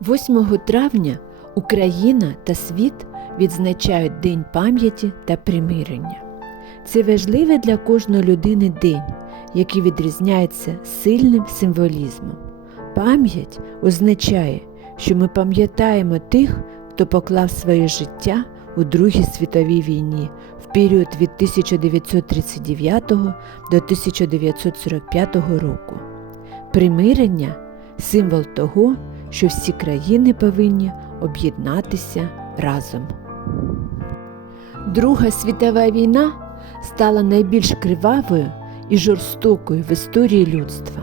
8 травня Україна та світ відзначають День пам'яті та примирення. Це важливий для кожної людини день, який відрізняється сильним символізмом. Пам'ять означає, що ми пам'ятаємо тих, хто поклав своє життя у Другій світовій війні в період від 1939 до 1945 року. Примирення символ того, що всі країни повинні об'єднатися разом. Друга світова війна стала найбільш кривавою і жорстокою в історії людства.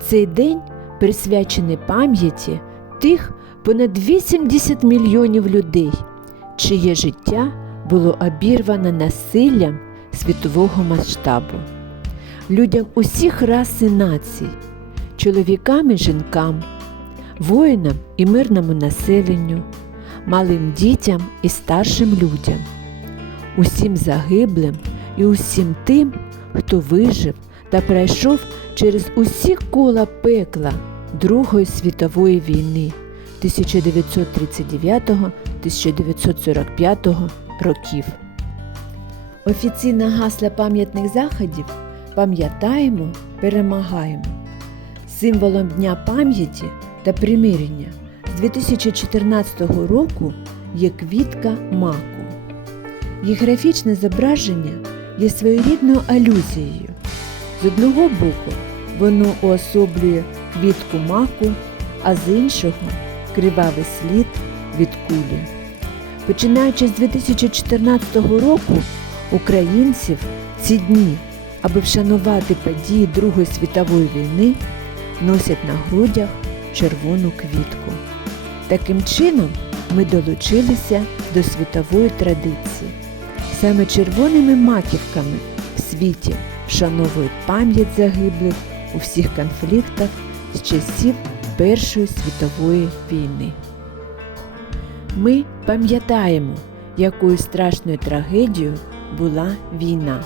Цей день присвячений пам'яті тих понад 80 мільйонів людей, чиє життя було обірвано насиллям світового масштабу. Людям усіх рас і націй, чоловікам і жінкам, воїнам і мирному населенню, малим дітям і старшим людям, усім загиблим і усім тим, хто вижив та пройшов через усі кола пекла Другої світової війни 1939-1945 років. Офіційне гасло пам'ятних заходів Пам'ятаємо, перемагаємо. Символом Дня пам'яті та примирення з 2014 року є квітка маку. Їх графічне зображення є своєрідною алюзією. З одного боку воно уособлює квітку маку, а з іншого кривавий слід від кулі. Починаючи з 2014 року, українців ці дні, аби вшанувати події Другої світової війни, носять на грудях червону квітку. Таким чином ми долучилися до світової традиції. Саме червоними маківками в світі вшановують пам'ять загиблих у всіх конфліктах з часів Першої світової війни. Ми пам'ятаємо, якою страшною трагедією була війна.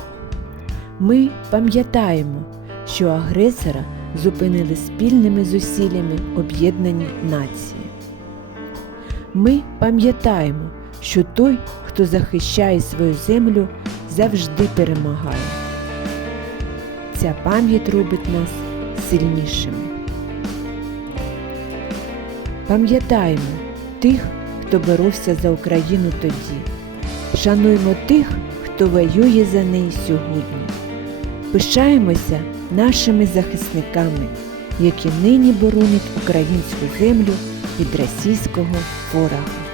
Ми пам'ятаємо, що агресора зупинили спільними зусиллями об'єднані нації. Ми пам'ятаємо, що той, хто захищає свою землю, завжди перемагає. Ця пам'ять робить нас сильнішими. Пам'ятаємо тих, хто боровся за Україну тоді. Шануємо тих, хто воює за неї сьогодні. Пишаємося нашими захисниками, які нині боронять українську землю від російського ворога.